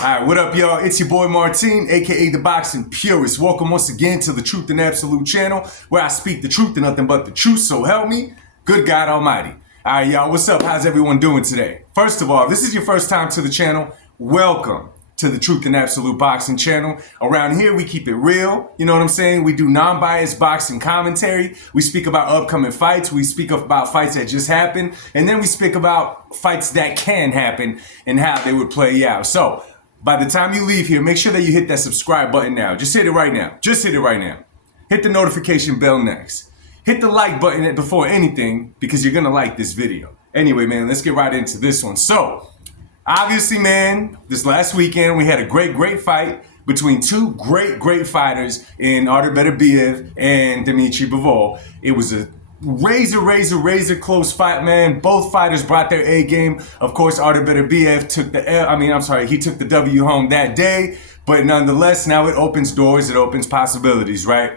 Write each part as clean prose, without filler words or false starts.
Alright, what up, y'all? It's your boy Martin, aka the Boxing Purist. Welcome once again to the Truth and Absolute channel, where I speak the truth and nothing but the truth, so help me, good God Almighty. Alright, y'all, what's up? How's everyone doing today? First of all, if this is your first time to the channel, welcome to the Truth and Absolute Boxing channel. Around here, we keep it real, you know what I'm saying? We do non-biased boxing commentary. We speak about upcoming fights. We speak about fights that just happened. And then we speak about fights that can happen and how they would play out. So, by the time you leave here, make sure that you hit that subscribe button now. Just hit it right now. Just hit it right now. Hit the notification bell next. Hit the like button before anything because you're going to like this video. Anyway, man, let's get right into this one. So, obviously, man, this last weekend we had a great fight between two great fighters in Artur Beterbiev and Beterbiev. It was a razor close fight, man. Both fighters brought their A game. Of course, Artur Beterbiev took he took the W home that day, but nonetheless, now it opens doors, it opens possibilities, right?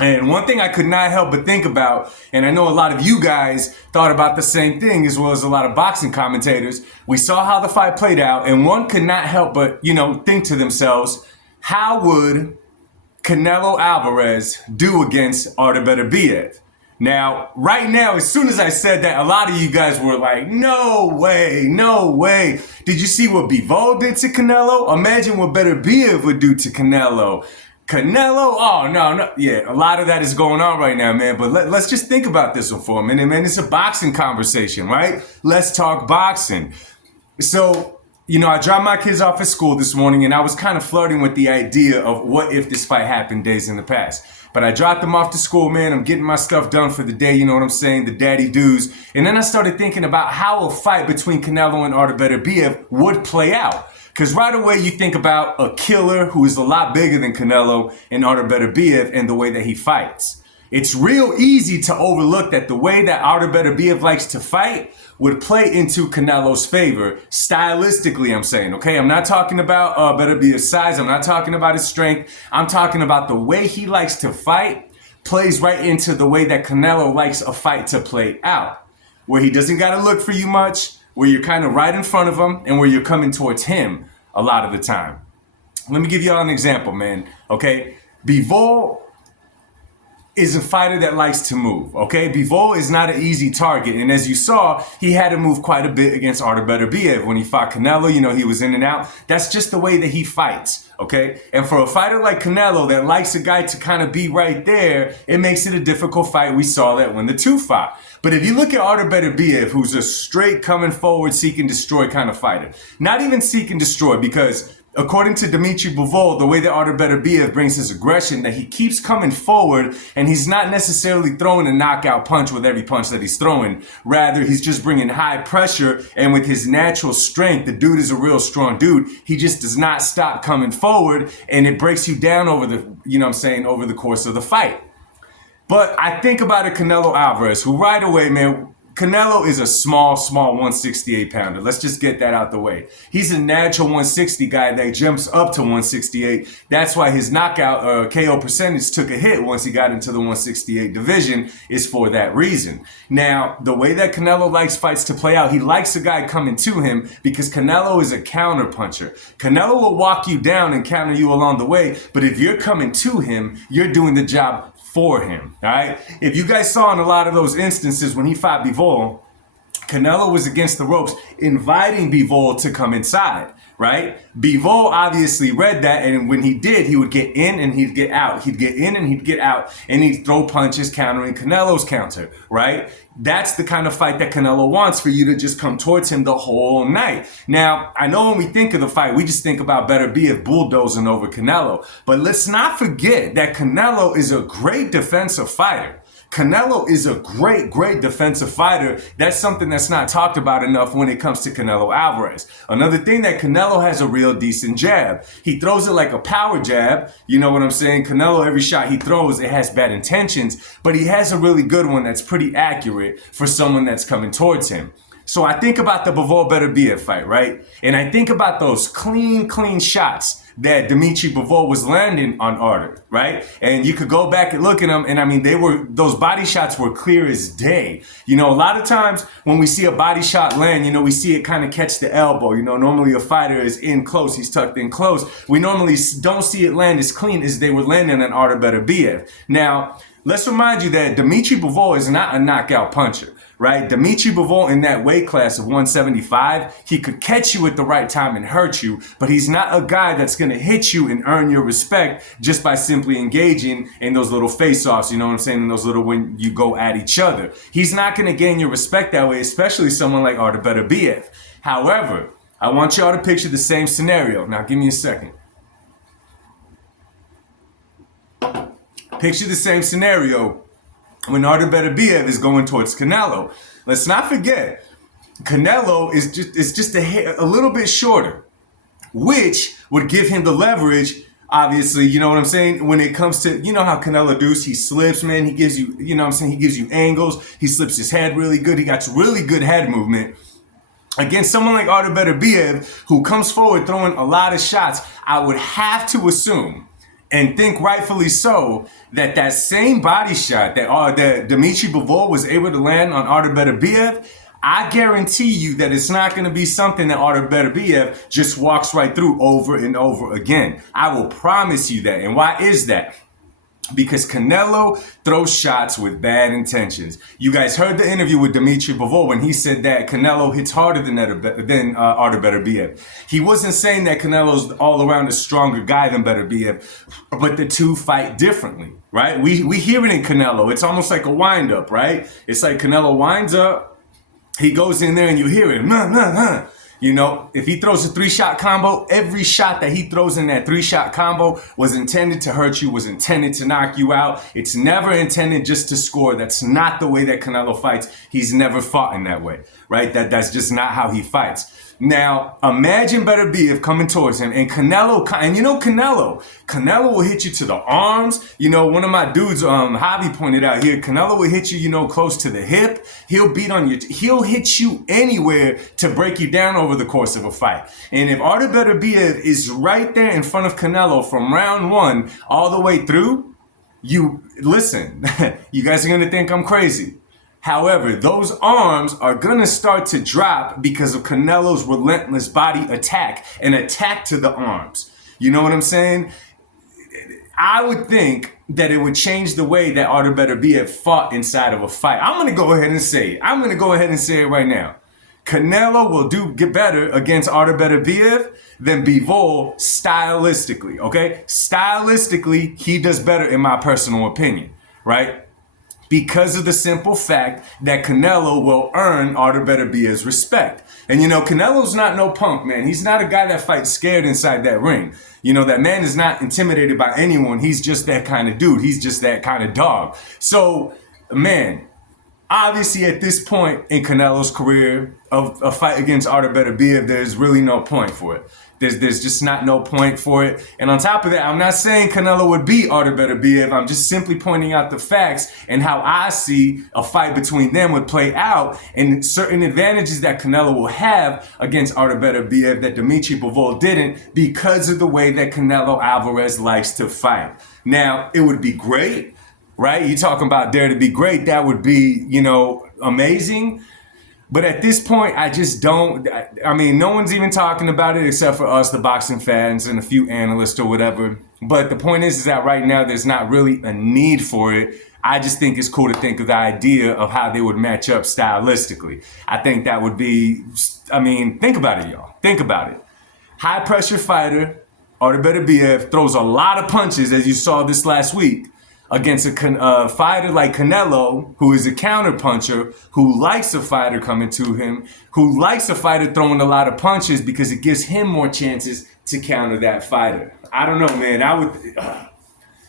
And one thing I could not help but think about, and I know a lot of you guys thought about the same thing, as well as a lot of boxing commentators, we saw how the fight played out, and one could not help but, think to themselves, how would Canelo Alvarez do against Artur Beterbiev? Now, right now, as soon as I said that, a lot of you guys were like, no way. Did you see what Bivol did to Canelo? Imagine what Beterbiev would do to Canelo. Canelo? Oh, no. Yeah, a lot of that is going on right now, man. But let's just think about this one for a minute, man. It's a boxing conversation, right? Let's talk boxing. So, I dropped my kids off at school this morning, and I was kind of flirting with the idea of what if this fight happened days in the past. But I dropped them off to school, man. I'm getting my stuff done for the day, you know what I'm saying? The daddy dues. And then I started thinking about how a fight between Canelo and Artur Beterbiev would play out. Because right away you think about a killer who is a lot bigger than Canelo and Artur Beterbiev and the way that he fights. It's real easy to overlook that the way that Artur Beterbiev likes to fight would play into Canelo's favor, stylistically, I'm saying, okay? I'm not talking about Beterbiev's size, I'm not talking about his strength, I'm talking about the way he likes to fight plays right into the way that Canelo likes a fight to play out, where he doesn't gotta look for you much, where you're kind of right in front of him, and where you're coming towards him a lot of the time. Let me give y'all an example, man, okay? Bivol is a fighter that likes to move, okay? Bivol is not an easy target, and as you saw, he had to move quite a bit against Artur Beterbiev. When he fought Canelo, he was in and out. That's just the way that he fights, okay? And for a fighter like Canelo that likes a guy to kind of be right there, it makes it a difficult fight. We saw that when the two fought. But if you look at Artur Beterbiev, who's a straight coming forward, seek and destroy kind of fighter, not even seek and destroy, because according to Beterbiev, the way that Artur Beterbiev brings his aggression, that he keeps coming forward and he's not necessarily throwing a knockout punch with every punch that he's throwing. Rather, he's just bringing high pressure, and with his natural strength, the dude is a real strong dude. He just does not stop coming forward, and it breaks you down over the course of the fight. But I think about a Canelo Alvarez, who right away, man, Canelo is a small 168 pounder. Let's just get that out the way. He's a natural 160 guy that jumps up to 168. That's why his knockout KO percentage took a hit once he got into the 168 division, is for that reason. Now, the way that Canelo likes fights to play out, he likes a guy coming to him because Canelo is a counter puncher. Canelo will walk you down and counter you along the way, but if you're coming to him, you're doing the job for him, all right? If you guys saw in a lot of those instances when he fought Bivol, Canelo was against the ropes, inviting Bivol to come inside, right? Bivol obviously read that, and when he did, he would get in and he'd get out. He'd get in and he'd get out, and he'd throw punches countering Canelo's counter, right? That's the kind of fight that Canelo wants, for you to just come towards him the whole night. Now, I know when we think of the fight, we just think about Beterbiev bulldozing over Canelo. But let's not forget that Canelo is a great defensive fighter. Canelo is a great defensive fighter. That's something that's not talked about enough when it comes to Canelo Alvarez. Another thing, that Canelo has a real decent jab. He throws it like a power jab. You know what I'm saying? Canelo, every shot he throws, it has bad intentions, but he has a really good one that's pretty accurate for someone that's coming towards him. So I think about the Bivol Beterbiev fight, right? And I think about those clean shots that Dimitri Bivol was landing on Artur, right? And you could go back and look at them, and I mean, those body shots were clear as day. You know, a lot of times when we see a body shot land, you know, we see it kind of catch the elbow. You know, normally a fighter is in close, he's tucked in close. We normally don't see it land as clean as they were landing on Artur Beterbiev. Now, let's remind you that Dimitri Bivol is not a knockout puncher, right? Dimitri Bivol in that weight class of 175, he could catch you at the right time and hurt you, but he's not a guy that's going to hit you and earn your respect just by simply engaging in those little face-offs, you know what I'm saying, in those little when you go at each other. He's not going to gain your respect that way, especially someone like Artur Beterbiev. However, I want y'all to picture the same scenario. Now, give me a second. Picture the same scenario when Artur Beterbiev is going towards Canelo. Let's not forget, Canelo is just a little bit shorter, which would give him the leverage, obviously, you know what I'm saying, when it comes to, you know how Canelo does, he slips, man, he gives you, you know what I'm saying, he gives you angles, he slips his head really good, he got really good head movement. Against someone like Artur Beterbiev, who comes forward throwing a lot of shots, I would have to assume, and think rightfully so, that same body shot that Dimitri Bivol was able to land on Artur Beterbiev, I guarantee you that it's not going to be something that Artur Beterbiev just walks right through over and over again. I will promise you that. And why is that? Because Canelo throws shots with bad intentions. You guys heard the interview with Dimitri Bivol when he said that Canelo hits harder than Artur Beterbiev. He wasn't saying that Canelo's all around a stronger guy than Beterbiev, but the two fight differently, right? We hear it in Canelo. It's almost like a wind-up, right? It's like Canelo winds up, he goes in there and you hear him, You know, if he throws a 3-shot combo, every shot that he throws in that 3-shot combo was intended to hurt you, was intended to knock you out. It's never intended just to score. That's not the way that Canelo fights. He's never fought in that way, right? That's just not how he fights. Now, imagine Beterbiev coming towards him, and Canelo, and you know Canelo will hit you to the arms. You know, one of my dudes, Javi pointed out here, Canelo will hit you, you know, close to the hip. He'll hit you anywhere to break you down over the course of a fight. And if Artur Beterbiev is right there in front of Canelo from round 1 all the way through, listen, you guys are going to think I'm crazy. However, those arms are going to start to drop because of Canelo's relentless body attack, an attack to the arms. You know what I'm saying? I would think that it would change the way that Artur Beterbiev fought inside of a fight. I'm going to go ahead and say it. I'm going to go ahead and say it right now. Canelo will get better against Artur Beterbiev than Bivol stylistically, okay? Stylistically, he does better in my personal opinion, right? Because of the simple fact that Canelo will earn Artur Beterbiev's respect. And you know, Canelo's not no punk, man. He's not a guy that fights scared inside that ring. You know, that man is not intimidated by anyone. He's just that kind of dude. He's just that kind of dog. So, man, obviously at this point in Canelo's career, of a fight against Artur Beterbiev, there's really no point for it. There's just no point for it. And on top of that, I'm not saying Canelo would beat Artur Beterbiev. I'm just simply pointing out the facts and how I see a fight between them would play out and certain advantages that Canelo will have against Artur Beterbiev that Dimitri Bivol didn't because of the way that Canelo Alvarez likes to fight. Now, it would be great, right? You're talking about dare to be great. That would be, you know, amazing. But at this point, I just don't, I mean, no one's even talking about it except for us, the boxing fans, and a few analysts or whatever. But the point is that right now, there's not really a need for it. I just think it's cool to think of the idea of how they would match up stylistically. I think that would be, I mean, think about it, y'all. Think about it. High pressure fighter, Artur Beterbiev throws a lot of punches, as you saw this last week, against a fighter like Canelo, who is a counterpuncher, who likes a fighter coming to him, who likes a fighter throwing a lot of punches because it gives him more chances to counter that fighter. I don't know, man.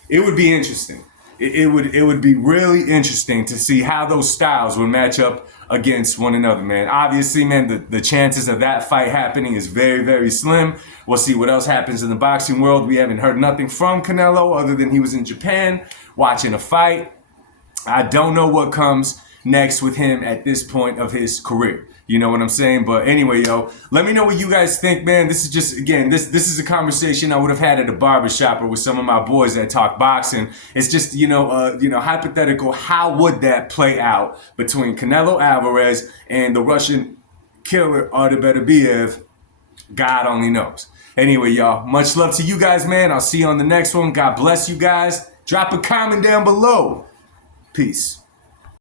It would be interesting. It would be really interesting to see how those styles would match up against one another, man. Obviously, man, the chances of that fight happening is very, very slim. We'll see what else happens in the boxing world. We haven't heard nothing from Canelo other than he was in Japan watching a fight. I don't know what comes next with him at this point of his career. You know what I'm saying? But anyway, yo, let me know what you guys think, man. This is just, again, this is a conversation I would have had at a barbershop or with some of my boys that talk boxing. It's just, hypothetical. How would that play out between Canelo Alvarez and the Russian killer Artur Beterbiev? God only knows. Anyway, y'all, much love to you guys, man. I'll see you on the next one. God bless you guys. Drop a comment down below. Peace.